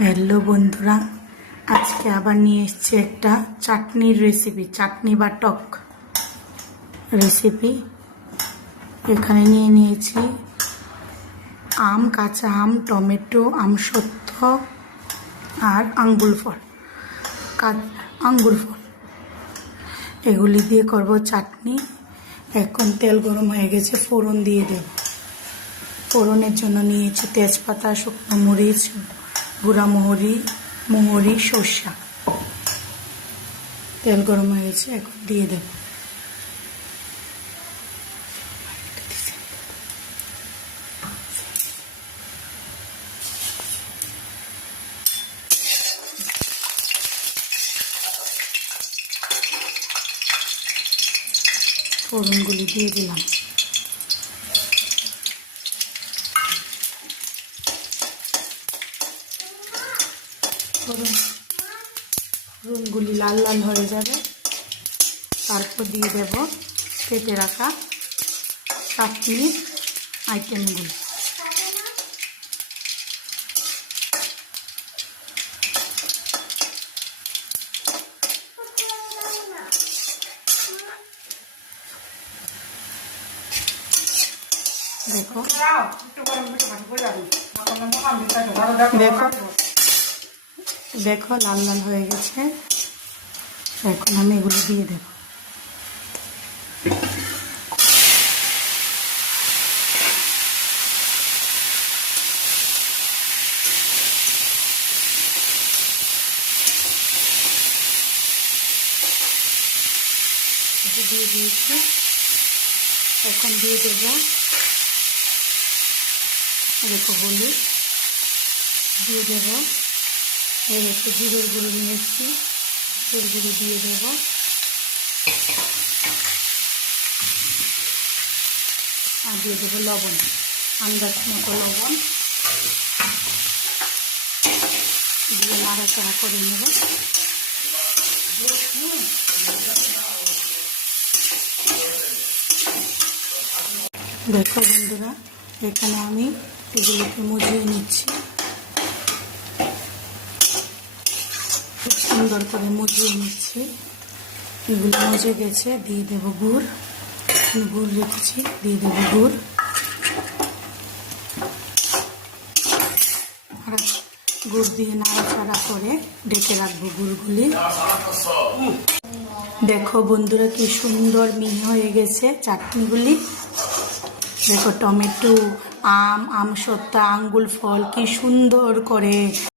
Hello বন্ধুরা, আজকে আবার নিয়ে এসেছি একটা চাটনির রেসিপি, চাটনি বা টক রেসিপি। এখানে নিয়ে নিয়েছি আম, কাঁচা আম, টমেটো, আমসত্ত্ব আর আঙ্গুর ফল। এগুলি দিয়ে করব চাটনি। এখন তেল গরম হয়ে গেছে, ফোড়ন দিয়ে দেব। ফোড়নের জন্য নিয়েছি তেজপাতা, শুকনো মরিচ, গুঁড়া মোহরি, সর্ষা। তেল গরম হয়ে গেছে, এখন দিয়ে দেব। ফোড়নগুলি দিয়ে দিলাম। ফোড়নগুলি লাল লাল হয়ে যাবে, তারপর দিয়ে দেব কেটে রাখা চাটনির আইটেমগুলি। দেখো দেখো লাল লাল হয়ে গেছে। এখন আমি এগুলো দিয়ে দেব। দিয়ে দিয়েছি, এখন দিয়ে দেব দেখো হলুদ দিয়ে দেব। এর একটু জিরের গুঁড়ো নিয়েছি, জিরের গুঁড়ো দিয়ে দেব। আর দিয়ে দেবো লবণ, আন্দাজ মতো লবণ দিয়ে নাড়াচাড়া করে নেব। দেখো বন্ধুরা, এখানে আমি এগুলোকে মুজিয়ে নিচ্ছি, খুব সুন্দর করে মুজিয়ে নিচ্ছি। এগুলো মজে গেছে, দিয়ে দেবো গুড়। গুড় রেখেছি, দিয়ে দেবো গুড়। গুড় দিয়ে নাড়াচাড়া করে ঢেকে রাখবো গুড়গুলি। দেখো বন্ধুরা, কি সুন্দর মিহি হয়ে গেছে চাটনিগুলি। দেখো টমেটো, আমসত্ত্ব, আঙ্গুর ফল কি সুন্দর করে